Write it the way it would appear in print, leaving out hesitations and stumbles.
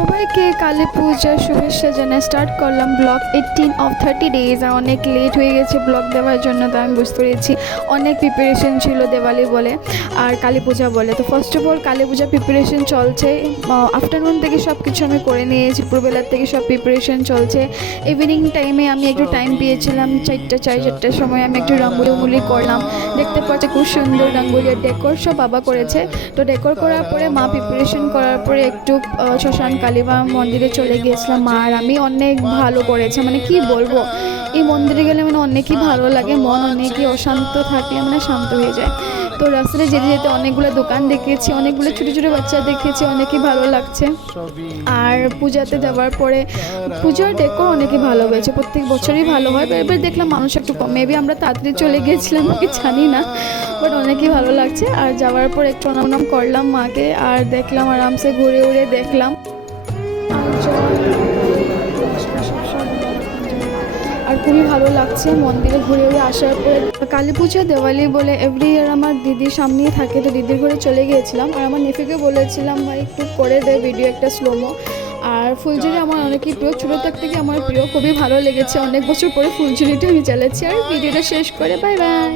সবাইকে কালী পূজার শুভেচ্ছা জানিয়ে স্টার্ট করলাম ব্লগ 18 অফ 30 ডেজ। আর অনেক লেট হয়ে গেছে ব্লগ দেওয়ার জন্য, তো আমি বুঝতে পেরেছি অনেক প্রিপারেশন ছিল দিওয়ালি বলে আর কালী পূজা বলে। তো first of all Kali Puja preparation চলছে, আফটারনুন থেকে সব কিছু আমি করে নিয়েছি, দুপুরবেলার থেকে সব প্রিপারেশন চলছে। ইভিনিং টাইমে আমি একটু টাইম পেয়েছিলাম, 4টার সময় আমি একটু রঙ্গোলি করলাম। দেখতে পাচ্ছি খুব সুন্দর রঙ্গোলি আর ডেকোর সব বাবা করেছে। তো ডেকোর করার পরে মা প্রিপারেশন করার পরে একটু শ্মশান কালীমা মন্দিরে চলে গিয়েছিলাম। মা আর আমি অনেক ভালো করেছে, মানে কি বলবো, এই মন্দিরে গেলে মানে অনেকই ভালো লাগে, মন অনেকই অশান্ত থাকলে মানে শান্ত হয়ে যায়। তো রাস্তায় যেতে যেতে অনেকগুলো দোকান দেখেছি, অনেকগুলো ছোটো ছোটো বাচ্চা দেখেছি, অনেকই ভালো লাগছে। আর পূজাতে যাওয়ার পরে পূজার ডেকোর অনেকই ভালো হয়েছে, প্রত্যেক বছরই ভালো হয়। এবার দেখলাম মানুষ একটু কম, মেবি আমরা তাড়াতাড়ি চলে গিয়েছিলাম কি জানি না, বাট অনেকই ভালো লাগছে। আর যাওয়ার পর একটু প্রণাম করলাম মাকে, আর দেখলাম আরামসে ঘুরে ঘুরে দেখলাম। আর খুবই ভালো লাগছে মন্দিরে ঘুরে ঘুরে আসার পরে। কালী পুজো দিওয়ালি বলে এভরি ইয়ার আমার দিদির সামনেই থাকে, তো দিদির ঘরে চলে গিয়েছিলাম। আর আমার নেফিকে বলেছিলাম ভাই একটু করে দে ভিডিও একটা স্লোমো। আর ফুলঝুরি আমার অনেকই প্রিয়, ছোটো থেকে আমার প্রিয়, খুবই ভালো লেগেছে। অনেক বছর পরে ফুলঝুরিটা আমি চালাচ্ছি। আর ভিডিওটা শেষ করে বাই বাই।